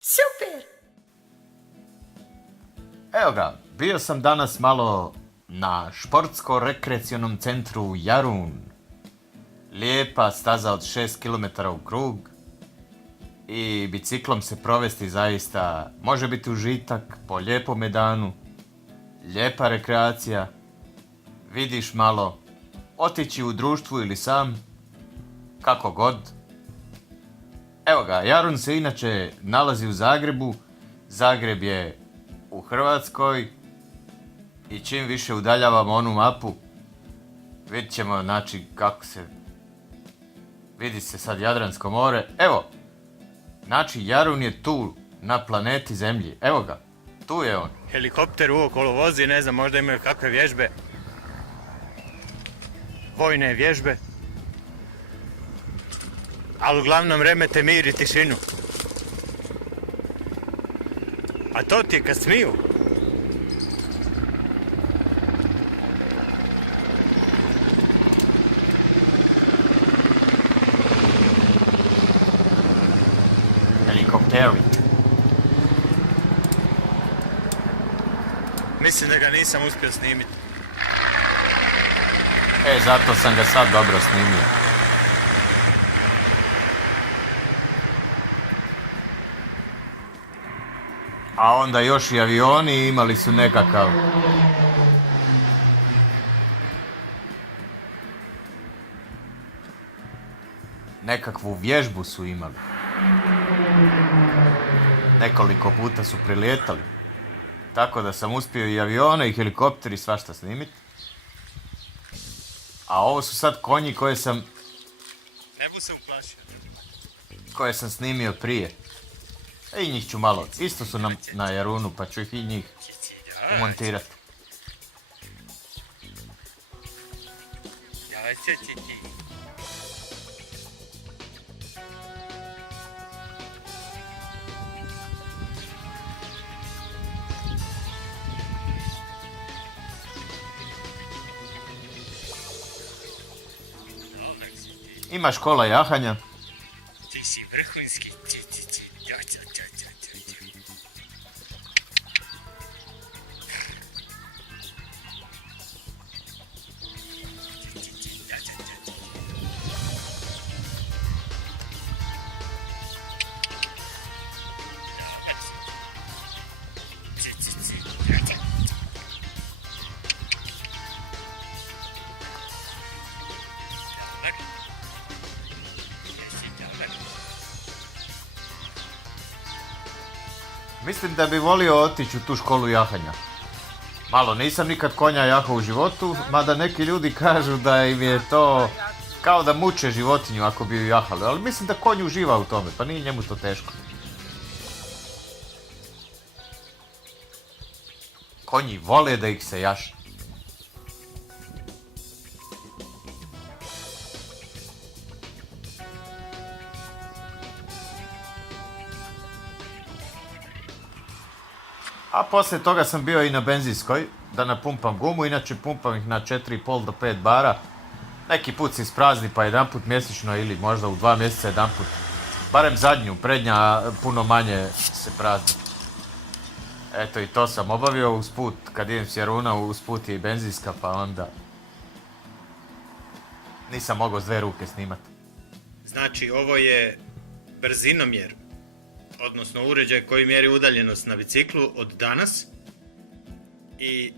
Super! Evo ga, bio sam danas malo na športsko-rekreacionom centru Jarun. Lijepa staza od 6 km u krug i biciklom se provesti zaista može biti užitak po lijepome danu. Lijepa rekreacija, vidiš malo, otići u društvu ili sam, kako god. Evo ga, Jarun se inače nalazi u Zagrebu, Zagreb je u Hrvatskoj i čim više udaljavamo onu mapu, vidit ćemo znači kako se, vidi se sad Jadransko more. Evo, znači Jarun je tu na planeti Zemlji, evo ga, tu je on. Helikopter uokolo vozi, ne znam, možda imaju kakve vježbe. Vojne vježbe. Ali uglavnom remete mir i tišinu. A to ti je kad smiju. Helikopteri. Mislim da ga nisam uspio snimiti. Zato sam ga sad dobro snimio. A onda još i avioni imali su nekakvu vježbu su imali. Nekoliko puta su prilijetali. Tako da sam uspio i avione i helikopteri svašta snimiti. A ovo su sad konji koje sam Ne bu se uplašio. snimio prije. I njih ću malo, isto su na Jarunu, pa ću ih i njih umontirati. Ima škola jahanja. Ti si vrhunski. Mislim da bi volio otići u tu školu jahanja. Malo, nisam nikad konja jahao u životu, mada neki ljudi kažu da im je to kao da muče životinju ako bi ju jahali, ali mislim da konj uživa u tome, pa nije njemu to teško. Konji vole da ih se jaše. A poslije toga sam bio i na benzinskoj da napumpam gumu, inače pumpam ih na 4,5 do 5 bara. Neki put se isprazni pa jedan put mjesečno ili možda u 2 mjeseca jedan put. Barem zadnju, prednja puno manje se prazni. Eto i to sam obavio usput, kad idem s Jaruna usput je i benzinska pa onda nisam mogao s 2 ruke snimati. Znači, ovo je brzinomjer, odnosno uređaj koji mjeri udaljenost na biciklu od danas. I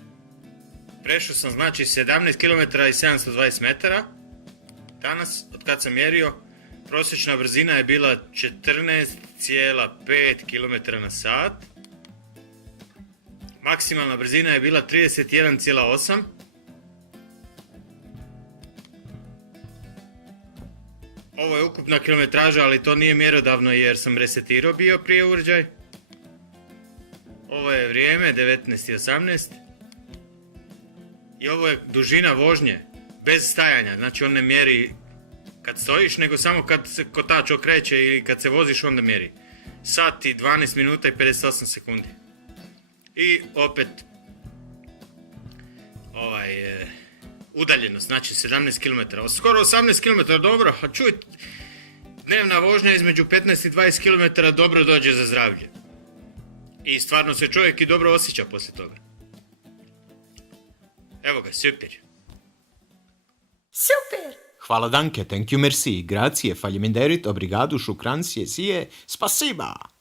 prešao sam znači 17 km i 720 metara. Danas, od kad sam mjerio, prosječna brzina je bila 14,5 km na sat. Maksimalna brzina je bila 31,8. Ovo je ukupna kilometraža, ali to nije mjerodavno jer sam resetirao bio prije uređaj. Ovo je vrijeme, 19:18. I ovo je dužina vožnje, bez stajanja. Znači on ne mjeri kad stojiš, nego samo kad se kotač okreće ili kad se voziš onda mjeri. Sat i 12 minuta i 58 sekundi. I opet udaljenost, znači 17 km. Skoro 18 km, dobro, a čuj, dnevna vožnja između 15 i 20 km dobro dođe za zdravlje. I stvarno se čovjek i dobro osjeća poslije toga. Evo ga, super. Super! Hvala danke, thank you, merci, grazie, falimiderit, obrigado, šukran, sije, spasiba.